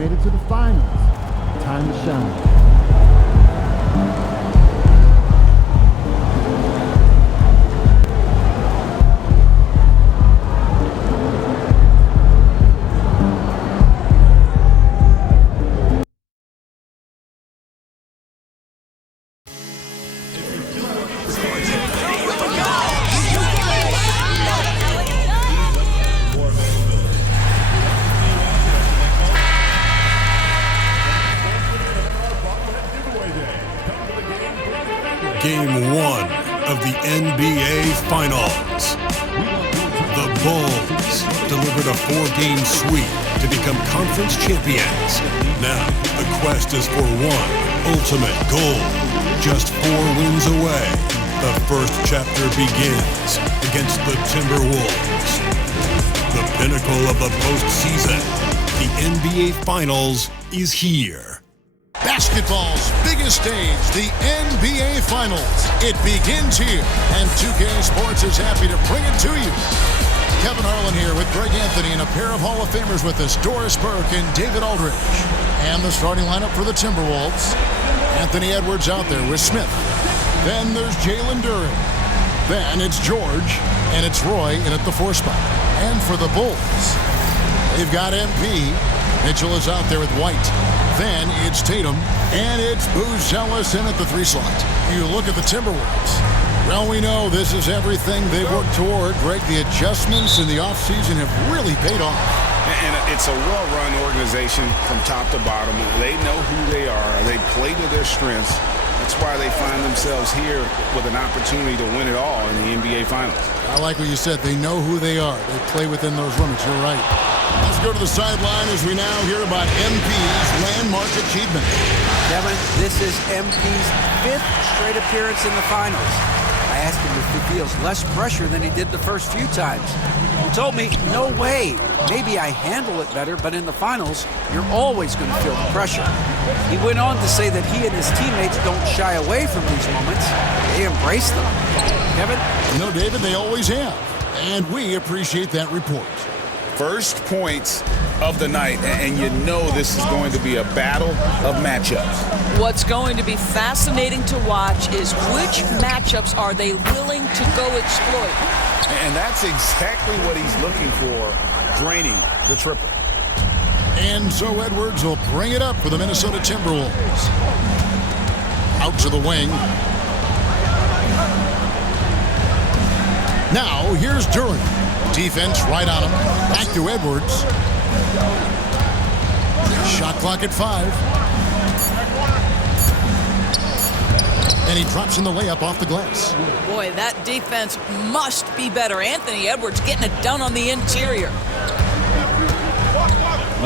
made it to the finals. Time to shine. Game 1 of the NBA Finals. The Bulls delivered a 4-game sweep to become conference champions. Now, the quest is for one ultimate goal. Just 4 wins away. The first chapter begins against the Timberwolves. The pinnacle of the postseason. The NBA Finals is here. Basketball's biggest stage, the NBA Finals. It begins here, and 2K Sports is happy to bring it to you. Kevin Harlan here with Greg Anthony and a pair of Hall of Famers with us, Doris Burke and David Aldridge. And the starting lineup for the Timberwolves. Anthony Edwards out there with Smith. Then there's Jalen Duren. Then it's George, and it's Roy in at the 4 spot. And for the Bulls, they've got MP. Mitchell is out there with White. Then it's Tatum, and it's Boozellis in at the 3 slot. You look at the Timberwolves. Well, we know this is everything they've worked toward. Greg, the adjustments in the offseason have really paid off. And it's a well-run organization from top to bottom. They know who they are. They play to their strengths. That's why they find themselves here with an opportunity to win it all in the NBA Finals. I like what you said. They know who they are. They play within those limits. You're right. Let's go to the sideline as we now hear about MP's landmark achievement. Kevin, this is MP's 5th straight appearance in the finals. I asked him if he feels less pressure than he did the first few times. He told me, no way. Maybe I handle it better, but in the finals, you're always going to feel the pressure. He went on to say that he and his teammates don't shy away from these moments. They embrace them. Kevin? You know, David, they always have. And we appreciate that report. First points of the night, and you know this is going to be a battle of matchups. What's going to be fascinating to watch is which matchups are they willing to go exploit. And that's exactly what he's looking for, draining the triple. And so Edwards will bring it up for the Minnesota Timberwolves. Out to the wing. Now, here's Duren. Defense right on him. Back to Edwards. Shot clock at 5. And he drops in the layup off the glass. Boy, that defense must be better. Anthony Edwards getting it done on the interior.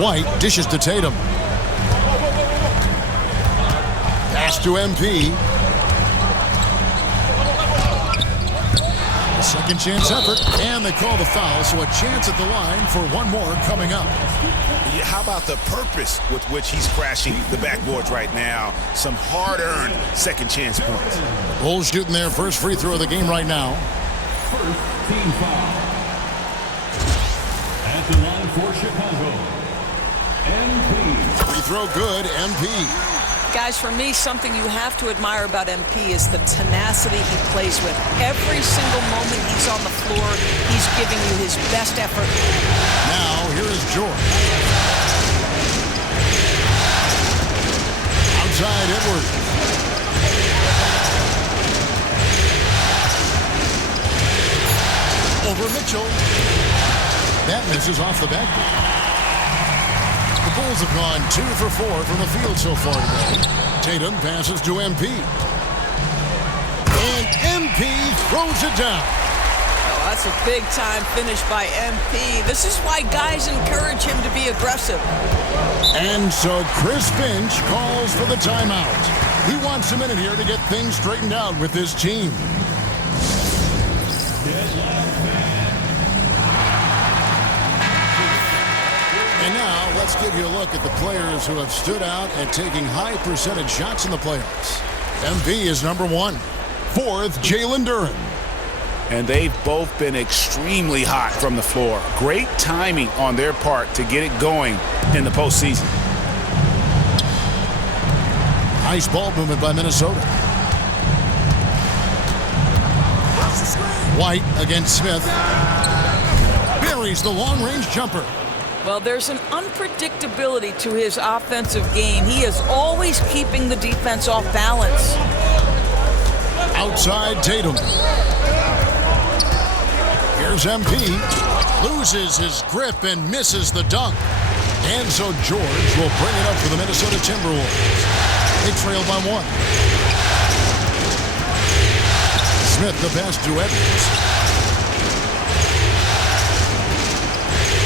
White dishes to Tatum. Pass to MP. Second chance effort, and they call the foul, so a chance at the line for one more coming up. Yeah, how about the purpose with which he's crashing the backboards right now? Some hard-earned second chance points. Bulls shooting their first free throw of the game right now. First team foul. At the line for Chicago, MP. Free throw good, MP. Guys, for me, something you have to admire about MP is the tenacity he plays with. Every single moment he's on the floor, he's giving you his best effort. Now, here is George. Outside Edwards. Over Mitchell. That misses off the backboard. The Bulls have gone 2 for 4 from the field so far today. Tatum passes to MP. And MP throws it down. Oh, that's a big-time finish by MP. This is why guys encourage him to be aggressive. And so Chris Finch calls for the timeout. He wants a minute here to get things straightened out with his team. And now, let's give you a look at the players who have stood out and taking high percentage shots in the playoffs. MP is number 1. 4th, Jalen Duren. And they've both been extremely hot from the floor. Great timing on their part to get it going in the postseason. Nice ball movement by Minnesota. White against Smith. Buries the long-range jumper. Well, there's an unpredictability to his offensive game. He is always keeping the defense off balance. Outside Tatum. Here's MP. Loses his grip and misses the dunk. And so George will bring it up for the Minnesota Timberwolves. They trail by 1. Smith the pass to Edwards.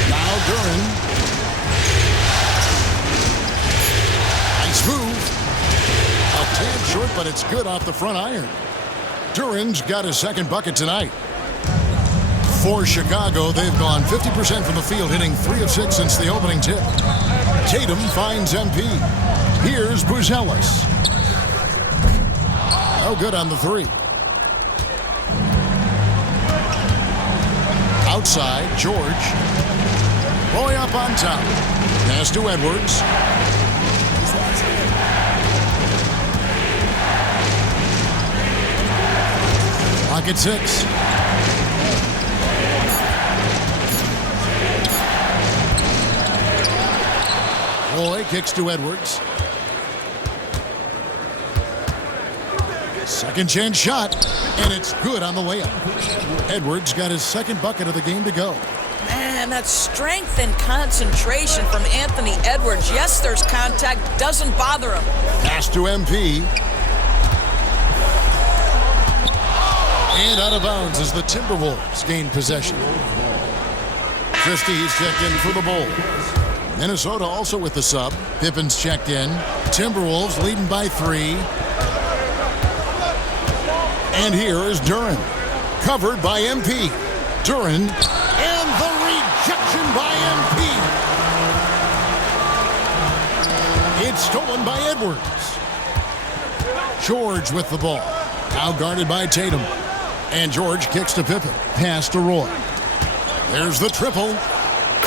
Now Duren. Nice move. A tad short, but it's good off the front iron. Duren's got his second bucket tonight. For Chicago, they've gone 50% from the field, hitting 3 of 6 since the opening tip. Tatum finds MP. Here's Buzelis. No good on the 3. Outside, George. Boy up on top. Pass to Edwards. Pocket 6. Boy kicks to Edwards. Second chance shot, and it's good on the layup. Edwards got his second bucket of the game to go. Man, that's strength and concentration from Anthony Edwards. Yes, there's contact, doesn't bother him. Pass to MP. And out of bounds as the Timberwolves gain possession. Christie's checked in for the Bulls. Minnesota also with the sub. Pippen's checked in. Timberwolves leading by 3. And here is Duren. Covered by MP. Duren. And the rejection by MP. It's stolen by Edwards. George with the ball. Now guarded by Tatum. And George kicks to Pippen. Pass to Roy. There's the triple.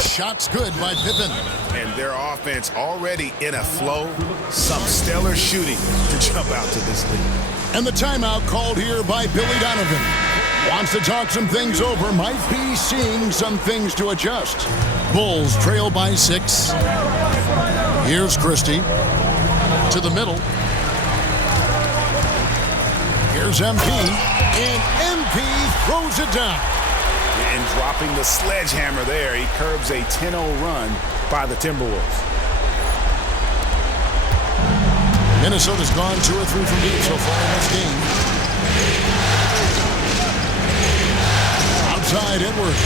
Shot's good by Pippen. And their offense already in a flow. Some stellar shooting to jump out to this lead. And the timeout called here by Billy Donovan. Wants to talk some things over. Might be seeing some things to adjust. Bulls trail by 6. Here's Christie. To the middle. Here's MP. And MP throws it down. And dropping the sledgehammer there, he curbs a 10-0 run by the Timberwolves. Minnesota's gone 2 or 3 from deep so far in this game. Outside Edwards.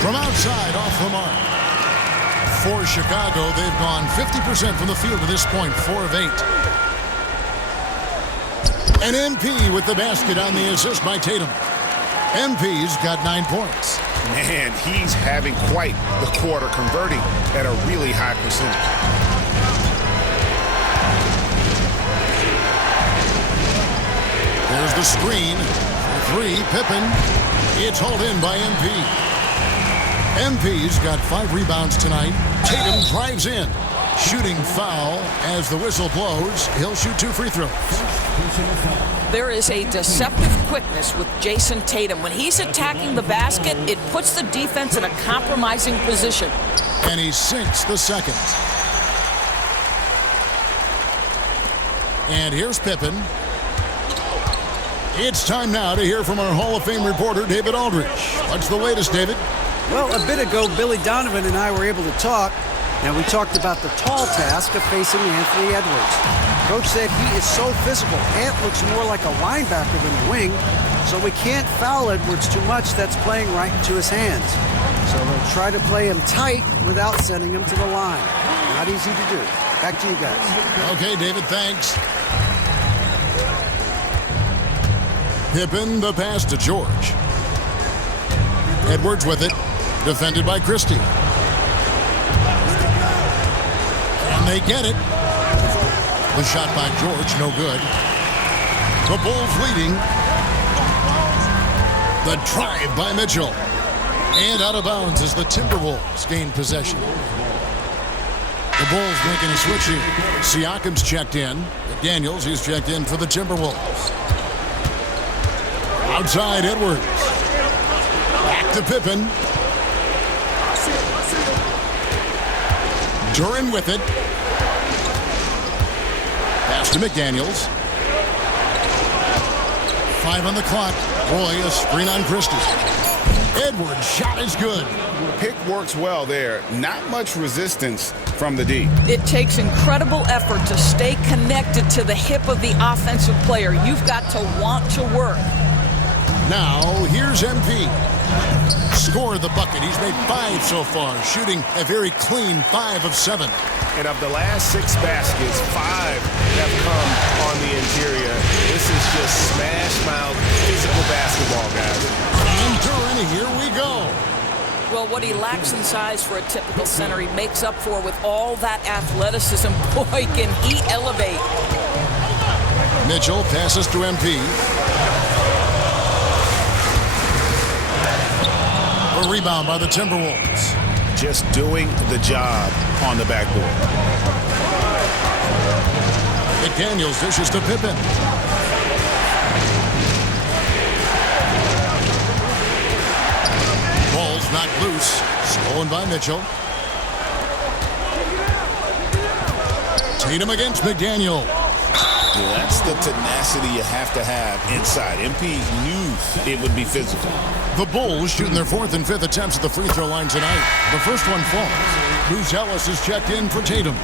From outside off the mark. For Chicago, they've gone 50% from the field to this point, 4 of 8. And MP with the basket on the assist by Tatum. MP's got 9 points. Man, he's having quite the quarter, converting at a really high percentage. There's the screen. For 3, Pippen. It's hauled in by MP. MP's got 5 rebounds tonight. Tatum drives in. Shooting foul as the whistle blows. He'll shoot 2 free throws. There is a deceptive quickness with Jayson Tatum. When he's attacking the basket, it puts the defense in a compromising position. And he sinks the second. And here's Pippen. It's time now to hear from our Hall of Fame reporter, David Aldridge. What's the latest, David? Well, a bit ago, Billy Donovan and I were able to talk. Now, we talked about the tall task of facing Anthony Edwards. Coach said he is so physical. Ant looks more like a linebacker than a wing, so we can't foul Edwards too much. That's playing right into his hands. So they'll try to play him tight without sending him to the line. Not easy to do. Back to you guys. Okay, David, thanks. Pippen, the pass to George. Edwards with it. Defended by Christie. And they get it. The shot by George, no good. The Bulls leading. The drive by Mitchell. And out of bounds as the Timberwolves gain possession. The Bulls making a switch here. Siakam's checked in. Daniels, he's checked in for the Timberwolves. Outside Edwards. Back to Pippen. Duran with it. Pass to McDaniels. 5 on the clock. Roy, a screen on Christie. Edwards' shot is good. Pick works well there. Not much resistance from the D. It takes incredible effort to stay connected to the hip of the offensive player. You've got to want to work. Now, here's MP. Score the bucket. He's made 5 so far, shooting a very clean 5 of 7. And of the last 6 baskets, 5 have come on the interior. This is just smash-mouth physical basketball, guys. And Duran, here we go. Well, what he lacks in size for a typical center, he makes up for with all that athleticism. Boy, can he elevate. Mitchell passes to MP. A rebound by the Timberwolves. Just doing the job on the backboard. McDaniels dishes to Pippen. Ball's knocked loose. Stolen by Mitchell. Tatum against McDaniel. Well, that's the tenacity you have to have inside. MP knew it would be physical. The Bulls shooting their 4th and 5th attempts at the free throw line tonight. The first one falls. Bruce Ellis is checked in for Tatum.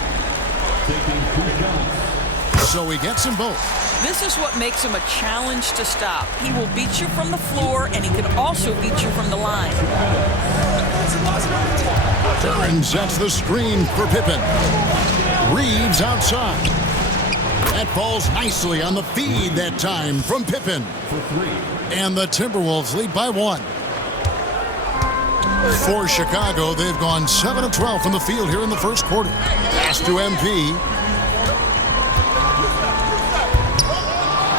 So he gets them both. This is what makes him a challenge to stop. He will beat you from the floor, and he can also beat you from the line. Duran sets the screen for Pippen. Reeves outside. That falls nicely on the feed that time from Pippen. And the Timberwolves lead by 1. For Chicago, they've gone 7 of 12 from the field here in the first quarter. Pass to MP.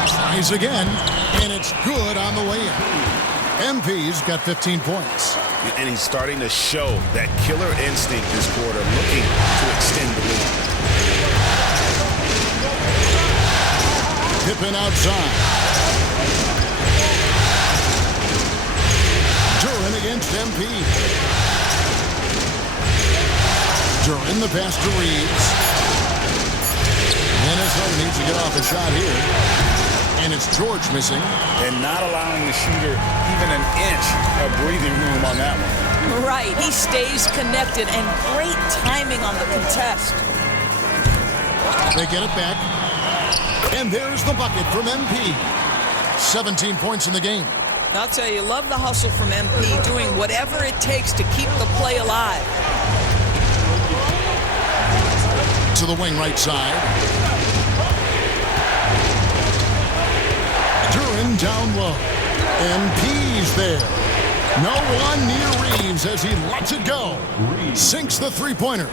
Tries again, and it's good on the way in. MP's got 15 points. And he's starting to show that killer instinct this quarter, looking to extend the lead. Pippen outside. Duran against MP. Duran the pass to Reeves. Minnesota needs to get off a shot here. And it's George missing. And not allowing the shooter even an inch of breathing room on that one. Right, he stays connected, and great timing on the contest. They get it back. And there's the bucket from MP. 17 points in the game. I'll tell you, love the hustle from MP, doing whatever it takes to keep the play alive. To the wing right side. Duran down low. MP's there. No one near Reeves as he lets it go. Sinks the three-pointer.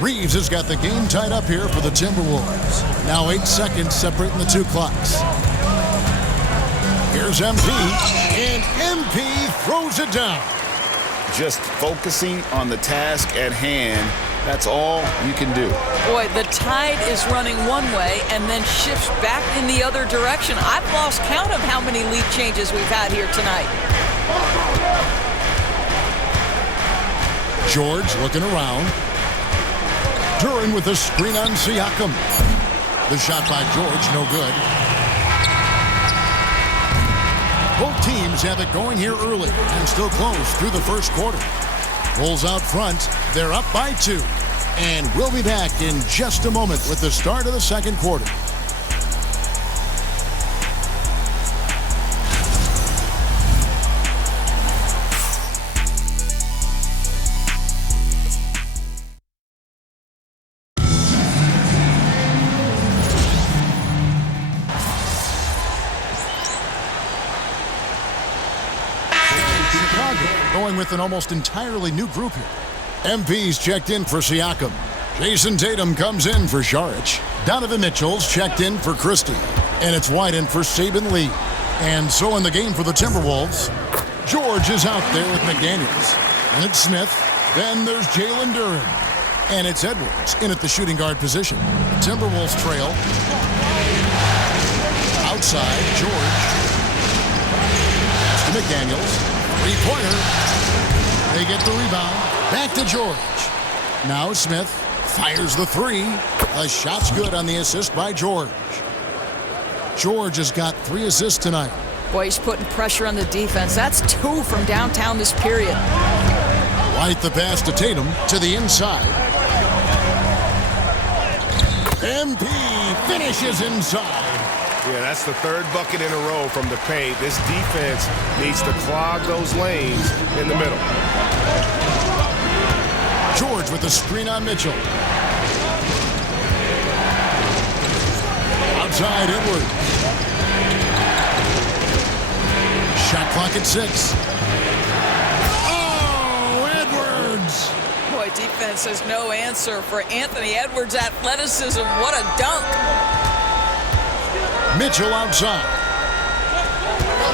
Reeves has got the game tied up here for the Timberwolves. Now 8 seconds separating the 2 clocks. Here's MP, and MP throws it down. Just focusing on the task at hand. That's all you can do. Boy, the tide is running one way and then shifts back in the other direction. I've lost count of how many lead changes we've had here tonight. George looking around. Duran with a screen on Siakam. The shot by George, no good. Both teams have it going here early and still close through the first quarter. Bulls out front. They're up by 2. And we'll be back in just a moment with the start of the second quarter. Going with an almost entirely new group here. MP's checked in for Siakam. Jayson Tatum comes in for Saric. Donovan Mitchell's checked in for Christie. And it's wide in for Saban Lee. And so in the game for the Timberwolves, George is out there with McDaniels. And it's Smith. Then there's Jalen Duran. And it's Edwards in at the shooting guard position. Timberwolves trail. Outside, George. To McDaniels. Three-pointer. They get the rebound. Back to George. Now Smith fires the three. The shot's good on the assist by George. George has got 3 assists tonight. Boy, he's putting pressure on the defense. That's 2 from downtown this period. White the pass to Tatum to the inside. MP finishes inside. Yeah, that's the 3rd bucket in a row from the paint. This defense needs to clog those lanes in the middle. George with the screen on Mitchell. Outside Edwards. Shot clock at 6. Oh, Edwards! Boy, defense has no answer for Anthony Edwards' athleticism. What a dunk! Mitchell outside.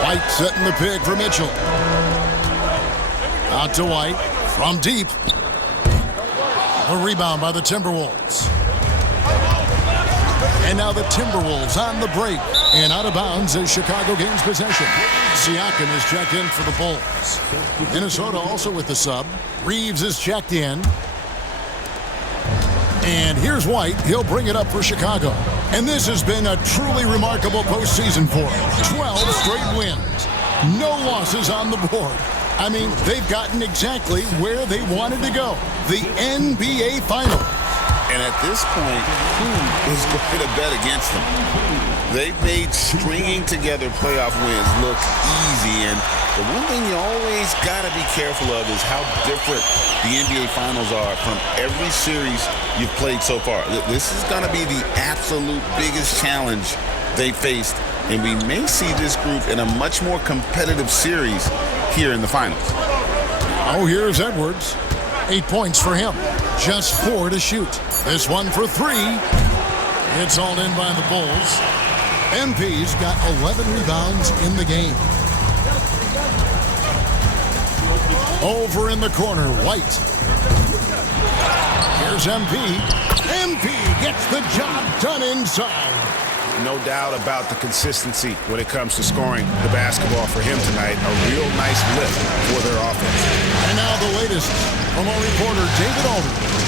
White setting the pick for Mitchell. Out to White from deep. A rebound by the Timberwolves. And now the Timberwolves on the break. And out of bounds as Chicago gains possession. Siakam is checked in for the Bulls. Minnesota also with the sub. Reeves is checked in. And here's White. He'll bring it up for Chicago. And this has been a truly remarkable postseason for them. 12 straight wins. No losses on the board. I mean, they've gotten exactly where they wanted to go. The NBA Finals. And at this point, who is going to bet against them? They've made stringing together playoff wins look easy. And the one thing you always got to be careful of is how different the NBA Finals are from every series you've played so far. This is going to be the absolute biggest challenge they faced. And we may see this group in a much more competitive series here in the finals. Oh, here's Edwards. 8 points for him. Just 4 to shoot. This one for 3. It's all in by the Bulls. MP's got 11 rebounds in the game. Over in the corner, White. Here's MP. MP gets the job done inside. No doubt about the consistency when it comes to scoring the basketball for him tonight. A real nice lift for their offense. And now the latest from our reporter, David Aldridge.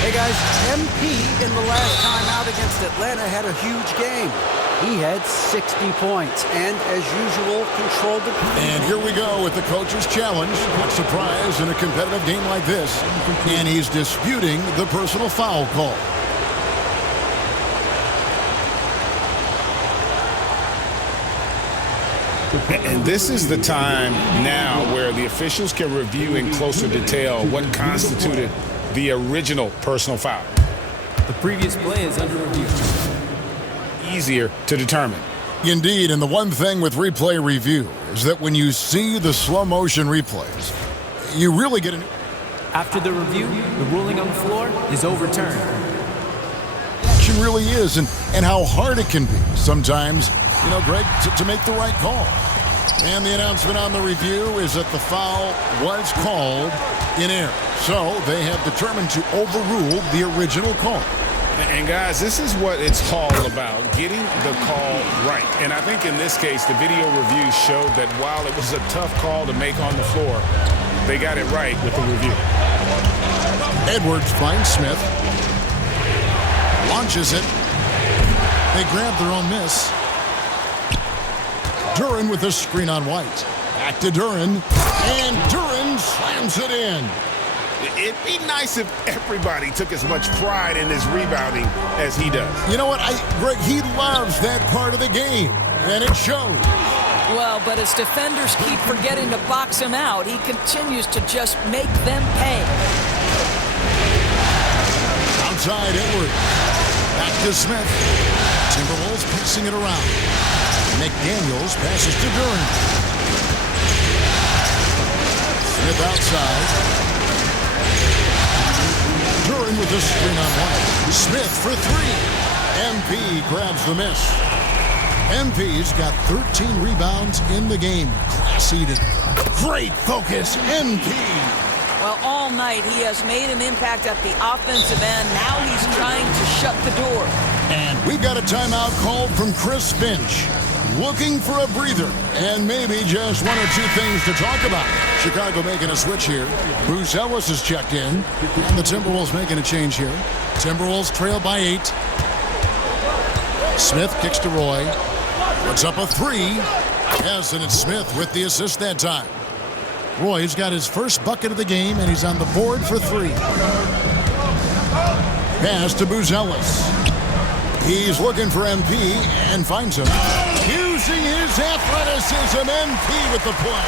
Hey guys, MP in the last time out against Atlanta had a huge game. He had 60 points and, as usual, controlled the... And here we go with the coach's challenge. Not surprise in a competitive game like this. And he's disputing the personal foul call. And this is the time now where the officials can review in closer detail what constituted the original personal foul. The previous play is under review. Easier to determine. Indeed, and the one thing with replay review is that when you see the slow motion replays, you really get an... After the review, the ruling on the floor is overturned. Action really is, and how hard it can be sometimes, you know, Greg, to make the right call. And the announcement on the review is that the foul was called in error. So they have determined to overrule the original call. And guys, this is what it's all about, getting the call right. And I think in this case, the video review showed that while it was a tough call to make on the floor, they got it right with the review. Edwards finds Smith. Launches it. They grab their own miss. Duren with a screen on White. Back to Duren. And Duren slams it in. It'd be nice if everybody took as much pride in his rebounding as he does. You know what, Greg, he loves that part of the game, and it shows. Well, but as defenders keep forgetting to box him out, he continues to just make them pay. Outside Edwards. Back to Smith. Timberwolves passing it around. McDaniels passes to Duren. Smith outside. Duren with the screen on White. Smith for 3. MP grabs the miss. MP's got 13 rebounds in the game. Class eating. Great focus, MP. Well, all night. He has made an impact at the offensive end. Now he's trying to shut the door. And we've got a timeout called from Chris Finch. Looking for a breather and maybe just one or two things to talk about. Chicago making a switch here. Bruce Ellis has checked in. And the Timberwolves making a change here. Timberwolves trail by 8. Smith kicks to Roy. Puts up a 3. Yes, and it's Smith with the assist that time. Roy's got his first bucket of the game, and he's on the board for 3. Pass to Bruce Ellis. He's looking for MP and finds him. Using his athleticism, MP with the play.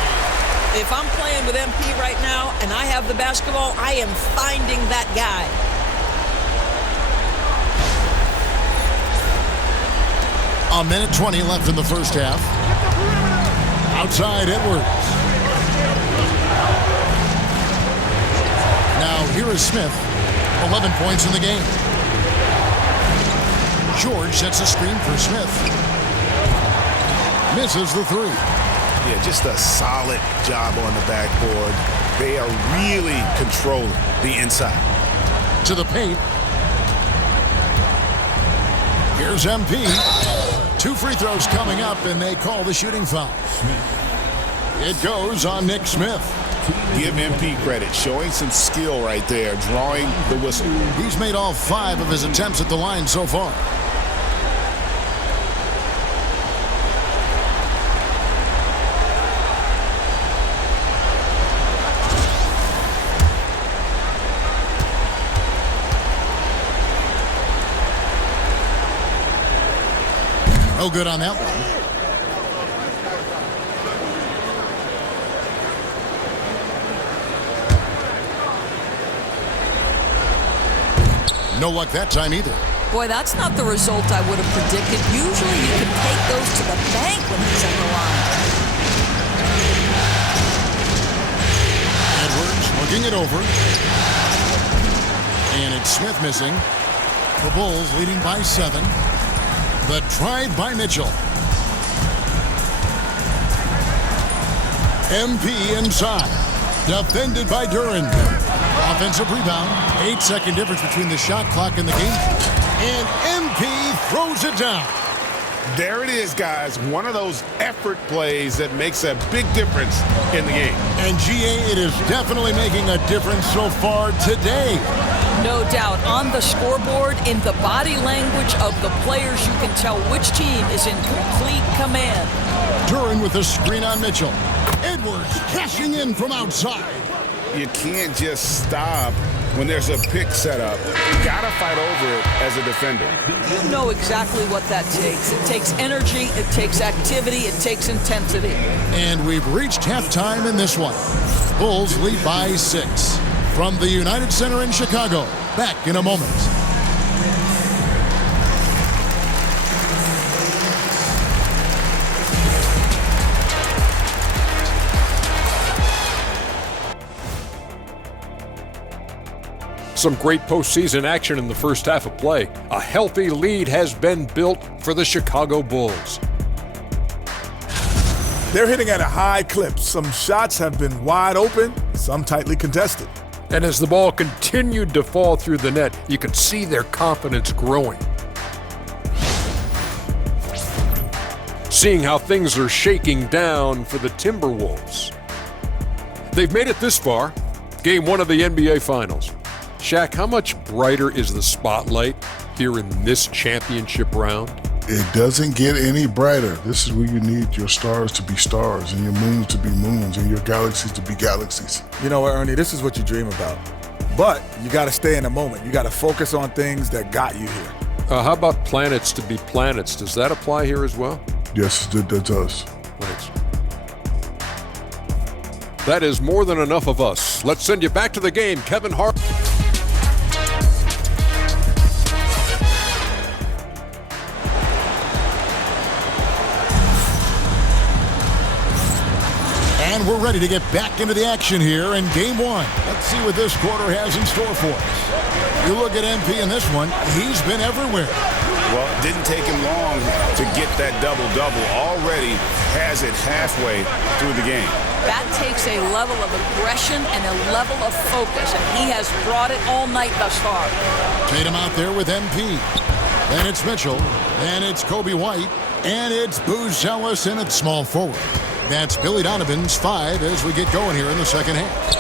If I'm playing with MP right now and I have the basketball, I am finding that guy. A minute 20 left in the first half. Outside Edwards. Now here is Smith. 11 points in the game. George sets a screen for Smith. Misses the 3. Yeah, just a solid job on the backboard. They are really controlling the inside. To the paint. Here's MP. 2 free throws coming up, and they call the shooting foul. It goes on Nick Smith. Give MP credit, showing some skill right there, drawing the whistle. He's made all 5 of his attempts at the line so far. No good on that one. No luck that time either. Boy, that's not the result I would have predicted. Usually you can take those to the bank when he's on the line. Edwards looking it over. And it's Smith missing. The Bulls leading by 7. The drive by Mitchell. MP inside. Defended by Duran. Offensive rebound. 8-second difference between the shot clock and the game. And MP throws it down. There it is, guys. One of those effort plays that makes a big difference in the game. And GA, it is definitely making a difference so far today. No doubt. On the scoreboard, in the body language of the players, you can tell which team is in complete command. Duran with a screen on Mitchell. Edwards cashing in from outside. You can't just stop when there's a pick set up. You gotta fight over it as a defender. You know exactly what that takes. It takes energy, it takes activity, it takes intensity. And we've reached halftime in this one. Bulls lead by 6. From the United Center in Chicago. Back in a moment. Some great postseason action in the first half of play. A healthy lead has been built for the Chicago Bulls. They're hitting at a high clip. Some shots have been wide open, some tightly contested. And as the ball continued to fall through the net, you could see their confidence growing. Seeing how things are shaking down for the Timberwolves. They've made it this far, Game 1 of the NBA Finals. Shaq, how much brighter is the spotlight here in this championship round? It doesn't get any brighter. This is where you need your stars to be stars and your moons to be moons and your galaxies to be galaxies. You know what, Ernie, this is what you dream about. But you got to stay in the moment. You got to focus on things that got you here. How about planets to be planets? Does that apply here as well? Yes, it does. Thanks. That is more than enough of us. Let's send you back to the game, Kevin Hart. And we're ready to get back into the action here in Game 1. Let's see what this quarter has in store for us. You look at MP in this one, he's been everywhere. Well, it didn't take him long to get that double-double. Already has it halfway through the game. That takes a level of aggression and a level of focus, and he has brought it all night thus far. Tatum out there with MP. Then it's Mitchell. Then it's Kobe White. And it's Booz Ellis in at small forward. That's Billy Donovan's 5 as we get going here in the second half.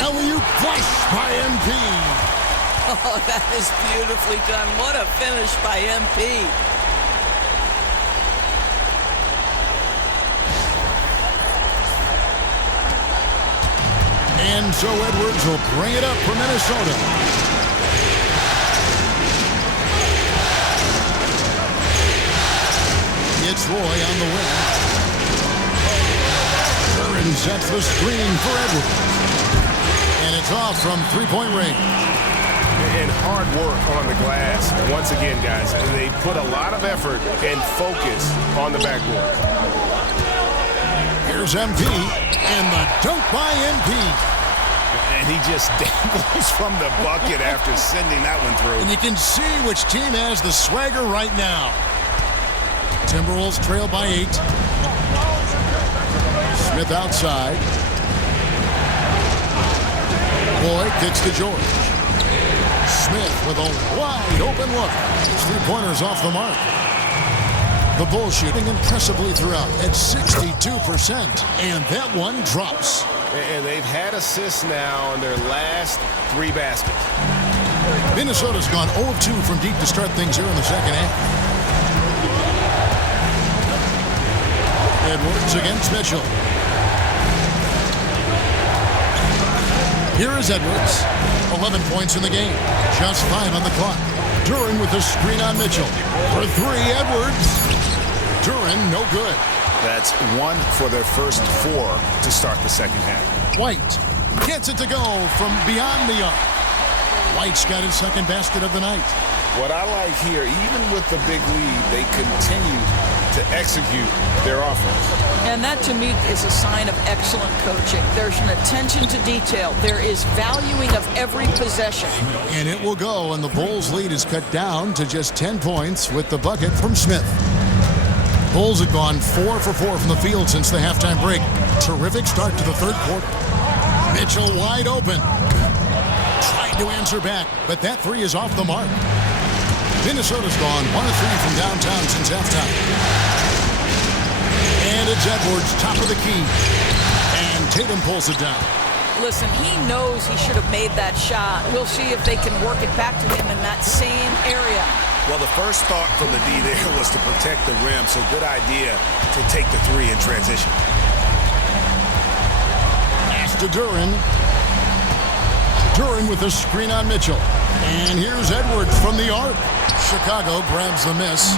Alley-oop flush by MP. Oh, that is beautifully done. What a finish by MP. And so Edwards will bring it up for Minnesota. It's Roy on the wing. Curran sets the screen for Edwards. And it's off from three-point range. And hard work on the glass. Once again, guys, they put a lot of effort and focus on the backboard. Here's MP, and the dunk by MP. And he just dangles from the bucket after sending that one through. And you can see which team has the swagger right now. Timberwolves trail by 8. Smith outside. Boyd kicks to George. Smith with a wide open look. His three-pointers off the mark. The Bulls shooting impressively throughout at 62%. And that one drops. And they've had assists now in their last 3 baskets. Minnesota's gone 0 of 2 from deep to start things here in the second half. Edwards against Mitchell. Here is Edwards. 11 points in the game. Just 5 on the clock. Duran with the screen on Mitchell. For 3, Edwards. Duran, no good. That's 1 for their first 4 to start the second half. White gets it to go from beyond the arc. White's got his second basket of the night. What I like here, even with the big lead, they continue to execute their offense. And that, to me, is a sign of excellent coaching. There's an attention to detail. There is valuing of every possession. And it will go, and the Bulls' lead is cut down to just 10 points with the bucket from Smith. Bulls have gone 4 for 4 from the field since the halftime break. Terrific start to the third quarter. Mitchell wide open. Tried to answer back, but that 3 is off the mark. Minnesota's gone 1 of 3 from downtown since halftime. And it's Edwards, top of the key. And Tatum pulls it down. Listen, he knows he should have made that shot. We'll see if they can work it back to him in that same area. Well, the first thought from the D there was to protect the rim, so good idea to take the 3 in transition. Pass to Duran. Duran with the screen on Mitchell. And here's Edwards from the arc. Chicago grabs the miss.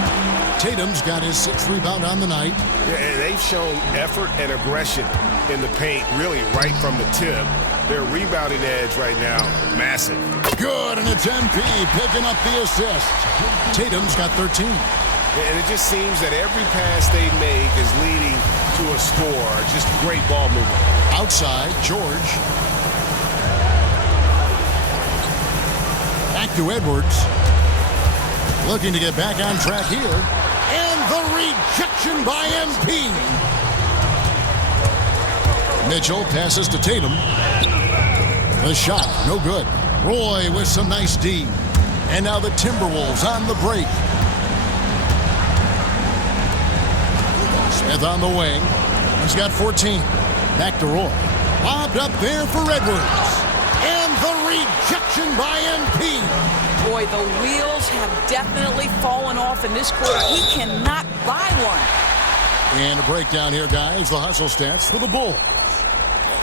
Tatum's got his 6th rebound on the night. Yeah, and they've shown effort and aggression in the paint, really right from the tip. Their rebounding edge right now, massive. Good, and it's MP picking up the assist. Tatum's got 13. And it just seems that every pass they make is leading to a score. Just great ball movement. Outside, George. Back to Edwards. Looking to get back on track here. And the rejection by MP. Mitchell passes to Tatum. The shot, no good. Roy with some nice D. And now the Timberwolves on the break. Smith on the wing. He's got 14. Back to Roy. Lobbed up there for Edwards. And the rejection by MP. Boy, the wheels have definitely fallen off in this quarter. He cannot buy one. And a breakdown here, guys. The hustle stats for the Bulls.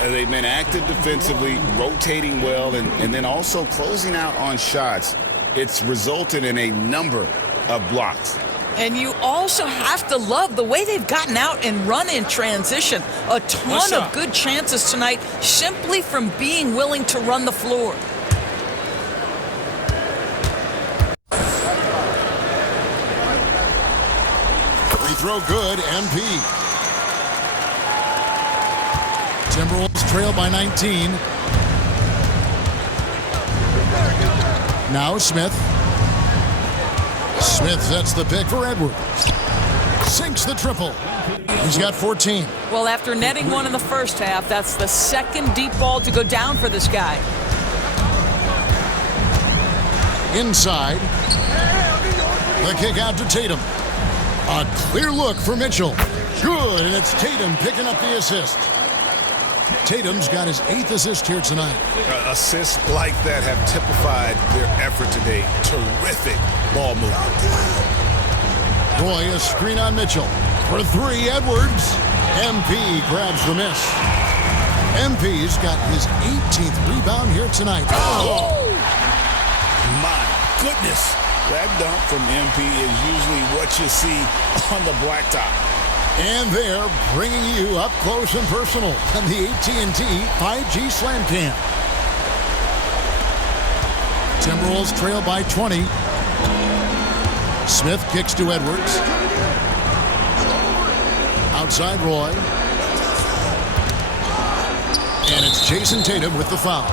They've been active defensively, rotating well, and then also closing out on shots. It's resulted in a number of blocks. And you also have to love the way they've gotten out and run in transition. A ton of good chances tonight simply from being willing to run the floor. Free throw good, MP. Timberwolves trail by 19. Now Smith. Smith sets the pick for Edwards. Sinks the triple. He's got 14. Well, after netting one in the first half, that's the second deep ball to go down for this guy. Inside. The kick out to Tatum. A clear look for Mitchell. Good, and it's Tatum picking up the assist. Tatum's got his 8th assist here tonight. Assists like that have typified their effort today. Terrific ball movement. Roy, a screen on Mitchell. For 3, Edwards. MP grabs the miss. MP's got his 18th rebound here tonight. Oh! My goodness. That dunk from MP is usually what you see on the blacktop. And they're bringing you up close and personal on the AT&T 5G Slam Cam. Timberwolves trail by 20. Smith kicks to Edwards. Outside Roy. And it's Jayson Tatum with the foul.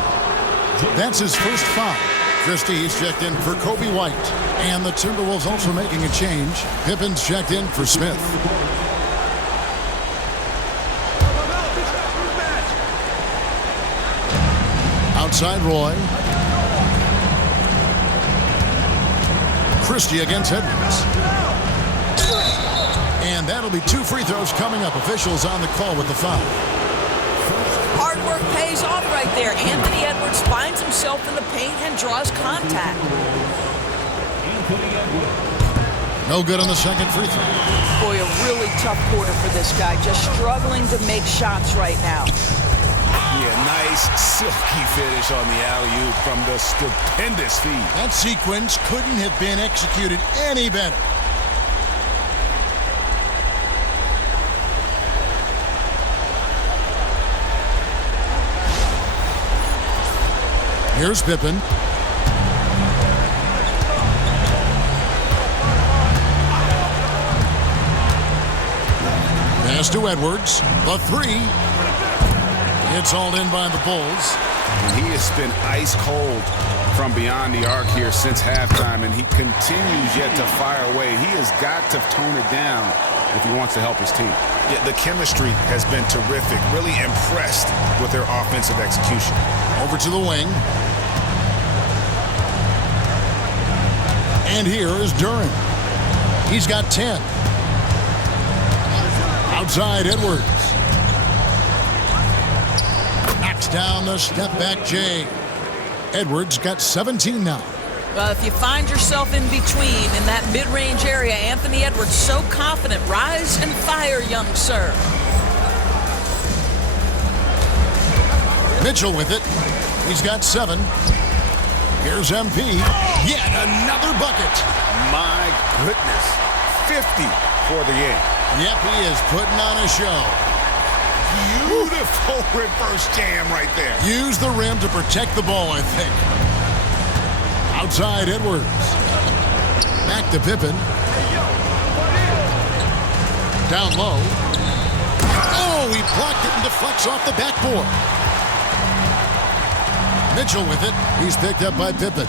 That's his first foul. Christie's checked in for Kobe White. And the Timberwolves also making a change. Pippen's checked in for Smith. Outside Roy. Christie against Edwards. And that'll be 2 free throws coming up. Officials on the call with the foul. Hard work pays off right there. Anthony Edwards finds himself in the paint and draws contact. No good on the second free throw. Boy, a really tough quarter for this guy. Just struggling to make shots right now. Yeah, nice silky finish on the alley-oop from the stupendous feed. That sequence couldn't have been executed any better. Here's Pippen. Pass to Edwards. The 3. It's hauled in by the Bulls. He has been ice cold from beyond the arc here since halftime, and he continues yet to fire away. He has got to tone it down if he wants to help his team. Yeah, the chemistry has been terrific. Really impressed with their offensive execution. Over to the wing. And here is Duren. He's got 10. Outside Edwards. Knocks down the step-back J. Edwards got 17 now. Well, if you find yourself in between in that mid-range area, Anthony Edwards so confident. Rise and fire, young sir. Mitchell with it. He's got 7. Here's MP. Yet another bucket. My goodness. 50 for the game. Yep, he is putting on a show. Beautiful reverse jam right there. Use the rim to protect the ball, I think. Outside Edwards. Back to Pippen. Down low. Oh, he blocked it and deflects off the backboard. Mitchell with it. He's picked up by Pippen.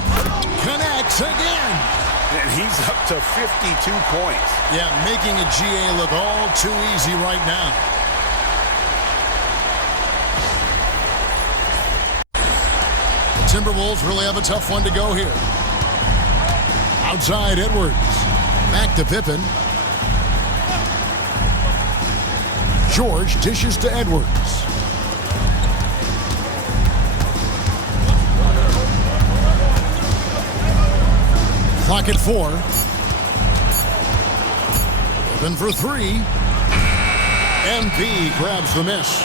Connects again. And he's up to 52 points. Yeah, making a GA look all too easy right now. The Timberwolves really have a tough one to go here. Outside Edwards. Back to Pippen. George dishes to Edwards. Clock at 4. Open for 3. MP grabs the miss.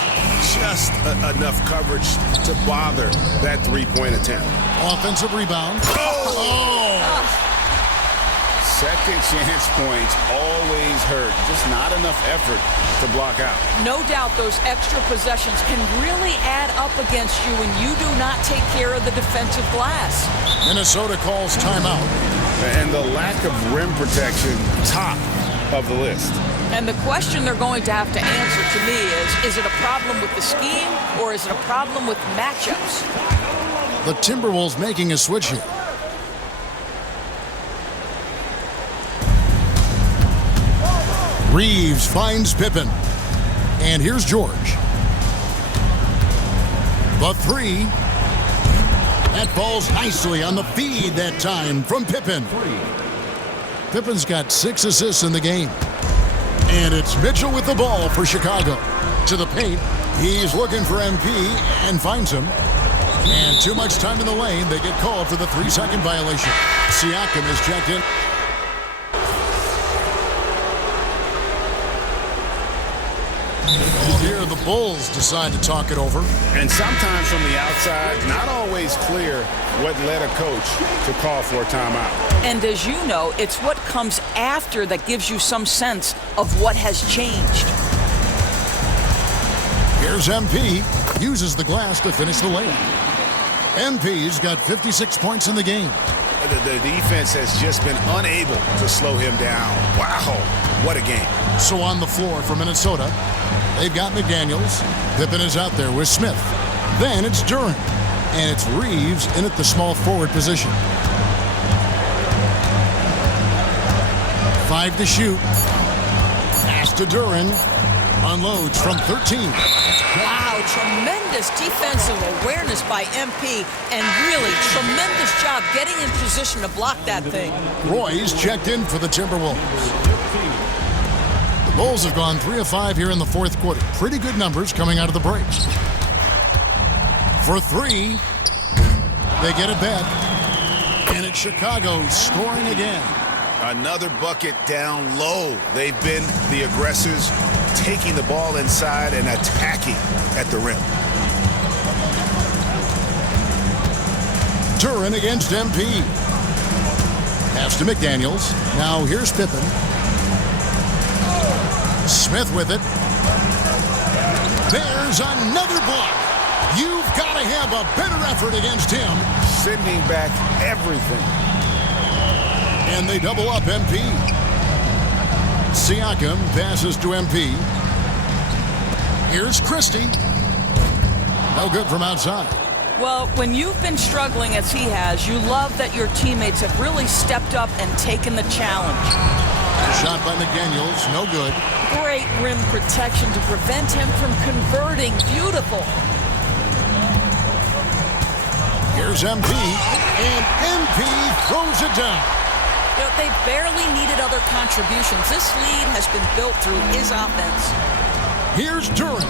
Just enough coverage to bother that three-point attempt. Offensive rebound. Oh! Second chance points always hurt. Just not enough effort to block out. No doubt those extra possessions can really add up against you when you do not take care of the defensive glass. Minnesota calls timeout. And the lack of rim protection, top of the list. And the question they're going to have to answer to me is it a problem with the scheme or is it a problem with matchups? The Timberwolves making a switch here. Reeves finds Pippen. And here's George. The three. That falls nicely on the feed that time from Pippen. Pippen's got 6 assists in the game. And it's Mitchell with the ball for Chicago. To the paint. He's looking for MP and finds him. And too much time in the lane. They get called for the 3-second violation. Siakam is checked in. Here the Bulls decide to talk it over. And sometimes from the outside, not always clear what led a coach to call for a timeout. And as you know, it's what comes after that gives you some sense of what has changed. Here's MP. Uses the glass to finish the layup. MP's got 56 points in the game. The defense has just been unable to slow him down. Wow, what a game. So on the floor for Minnesota, they've got McDaniels. Pippen is out there with Smith. Then it's Duren. And it's Reeves in at the small forward position. 5 to shoot. Pass to Duren. Unloads from 13. Wow, tremendous defensive awareness by MP, and really tremendous job getting in position to block that thing. Roy's checked in for the Timberwolves. The Bulls have gone 3 of 5 here in the fourth quarter. Pretty good numbers coming out of the breaks. For 3, they get it back. And it's Chicago scoring again. Another bucket down low. They've been the aggressors, taking the ball inside and attacking at the rim. Duren against MP. Pass to McDaniels. Now here's Pippen. Smith with it. There's another block. You've got to have a better effort against him. Sending back everything. And they double up MP. Siakam passes to MP. Here's Christie. No good from outside. Well, when you've been struggling as he has, you love that your teammates have really stepped up and taken the challenge. Shot by McDaniels, no good. Great rim protection to prevent him from converting. Beautiful. Here's MP, and MP throws it down. You know, they barely needed other contributions. This lead has been built through his offense. Here's Duren.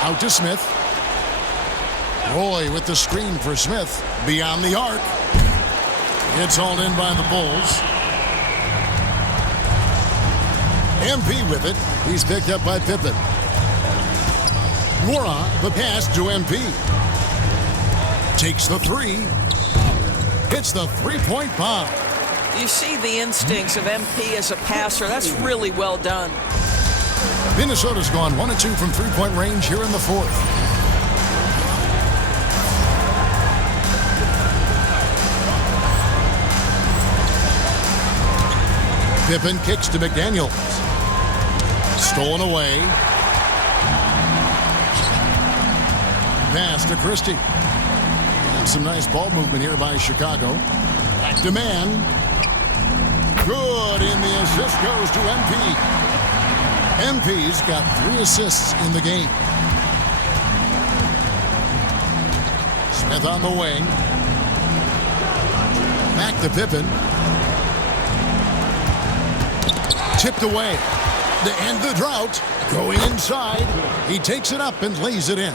Out to Smith. Roy with the screen for Smith. Beyond the arc. It's hauled in by the Bulls. MP with it. He's picked up by Pippen. Mora, the pass to MP. Takes the 3. Hits the 3-point bomb. You see the instincts of MP as a passer. That's really well done. Minnesota's gone 1 of 2 from 3-point range here in the fourth. Pippen kicks to McDaniels. Stolen away. Pass to Christie. And some nice ball movement here by Chicago. Back to man. Good, and the assist goes to MP. MP's got 3 assists in the game. Smith on the wing. Back to Pippen. Tipped away. To end the drought. Going inside. He takes it up and lays it in.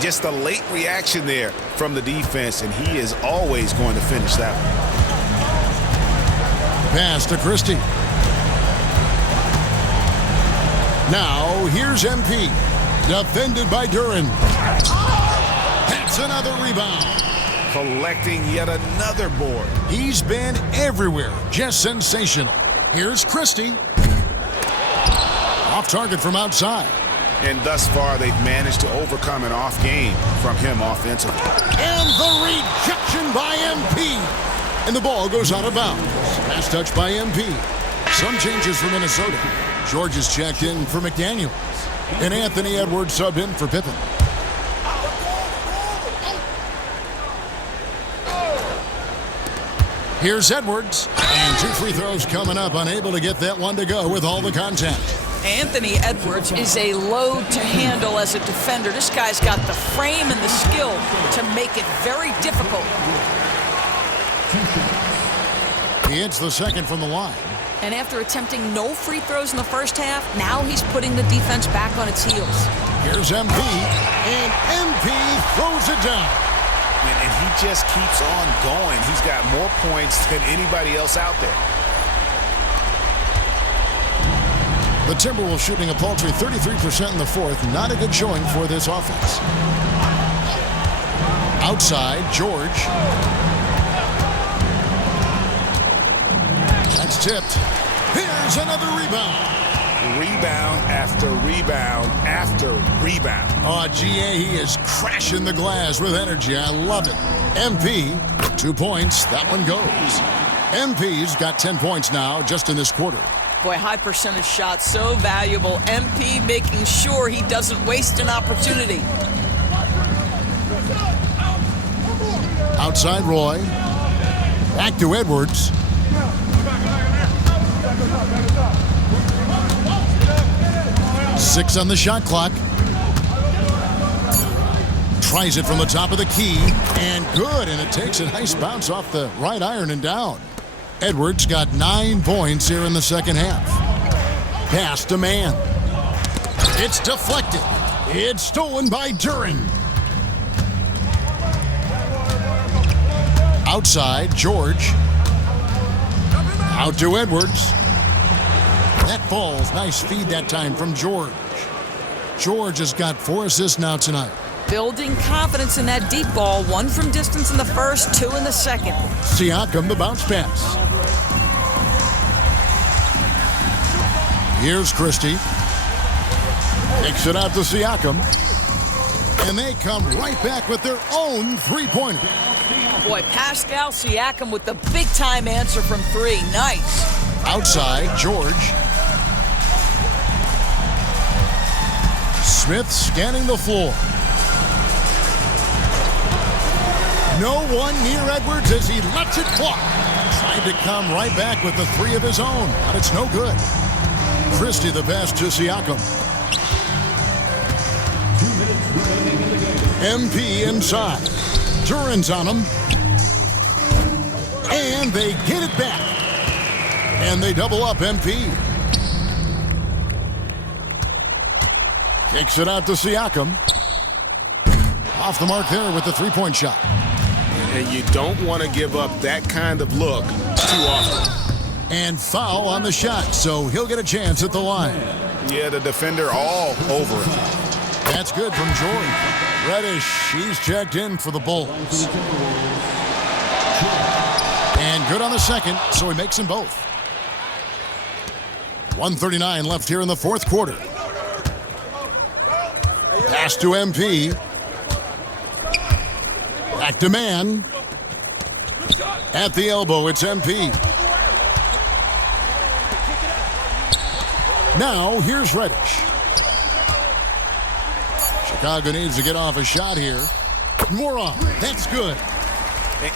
Just a late reaction there from the defense, and he is always going to finish that one. Pass to Christie. Now, here's MP. Defended by Duren. That's another rebound. Collecting yet another board. He's been everywhere. Just sensational. Here's Christie. Off target from outside. And thus far, they've managed to overcome an off game from him offensively. And the rejection by MP. And the ball goes out of bounds. Pass touch by MP. Some changes for Minnesota. George is checked in for McDaniels. And Anthony Edwards subbed in for Pippen. Here's Edwards. And 2 free throws coming up. Unable to get that one to go with all the contact. Anthony Edwards is a load to handle as a defender. This guy's got the frame and the skill to make it very difficult. He hits the second from the line. And after attempting no free throws in the first half, now he's putting the defense back on its heels. Here's MP, and MP throws it down. And he just keeps on going. He's got more points than anybody else out there. The Timberwolves shooting a paltry 33% in the fourth. Not a good showing for this offense. Outside, George. That's tipped. Here's another rebound. Rebound after rebound after rebound. Oh, GA, he is crashing the glass with energy. I love it. MP, 2 points. That one goes. MP's got 10 points now just in this quarter. Boy, high percentage shots, so valuable. MP making sure he doesn't waste an opportunity. Outside Roy. Back to Edwards. Six on the shot clock. Tries it from the top of the key. And good. And it takes a nice bounce off the right iron and down. Edwards got 9 points here in the second half. Pass to man. It's deflected. It's stolen by Duren. Outside, George. Out to Edwards. That falls. Nice feed that time from George. George has got 4 assists now tonight. Building confidence in that deep ball. 1 from distance in the first, 2 in the second. Siakam, the bounce pass. Here's Christie. Takes it out to Siakam. And they come right back with their own three-pointer. Boy, Pascal Siakam with the big-time answer from 3. Nice. Outside, George. Smith scanning the floor. No one near Edwards as he lets it fly. Trying to come right back with the 3 of his own, but it's no good. Christie the pass to Siakam. MP inside. Duren's on him. And they get it back. And they double up MP. Kicks it out to Siakam. Off the mark there with the 3-point shot. And you don't want to give up that kind of look too often. And foul on the shot, so he'll get a chance at the line. Yeah, the defender all over it. That's good from George. Reddish, he's checked in for the Bulls. And good on the second, so he makes them both. 1:39 left here in the fourth quarter. Pass to MP. Back to man. At the elbow, it's MP. Now, here's Reddish. Chicago needs to get off a shot here. More on. That's good.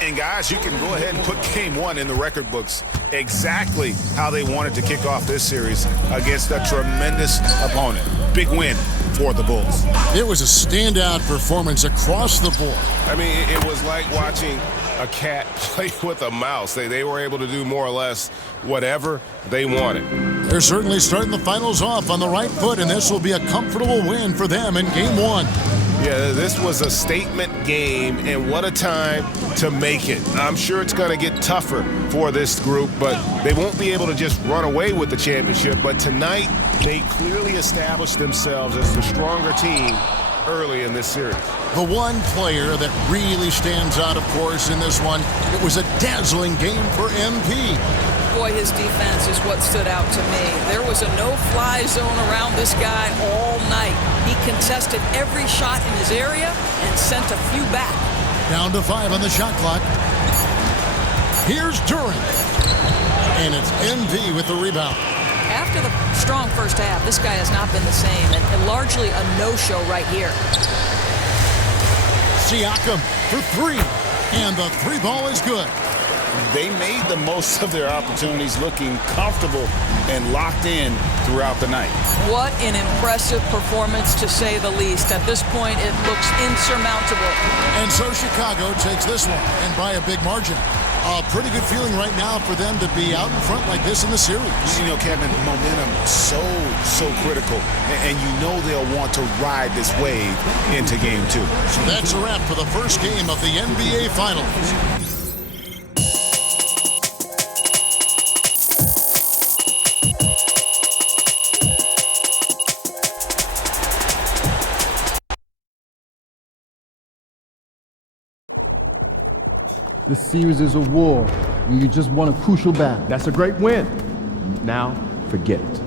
And guys, you can go ahead and put game 1 in the record books. Exactly how they wanted to kick off this series against a tremendous opponent. Big win for the Bulls. It was a standout performance across the board. I mean, it was like watching a cat play with a mouse. They were able to do more or less whatever they wanted. They're certainly starting the finals off on the right foot, and this will be a comfortable win for them in game 1. Yeah, this was a statement game, and what a time to make it. I'm sure it's going to get tougher for this group, but they won't be able to just run away with the championship. But tonight, they clearly established themselves as the stronger team early in this series. The one player that really stands out, of course, in this one, it was a dazzling game for MP. Boy, his defense is what stood out to me. There was a no-fly zone around this guy all night. He contested every shot in his area and sent a few back. Down to 5 on the shot clock. Here's Duren. And it's MP with the rebound. After the strong first half, this guy has not been the same, and largely a no-show right here. Siakam for 3, and the 3 ball is good. they made the most of their opportunities, looking comfortable and locked in throughout the night. What an impressive performance, to say the least. At this point, it looks insurmountable. And so Chicago takes this one, and by a big margin. A pretty good feeling right now for them to be out in front like this in the series. You know, Kevin, momentum so critical, and you know they'll want to ride this wave into Game 2. So that's a wrap for the first game of the NBA Finals. This series is a war, and you just won a crucial battle. That's a great win. Now, forget it.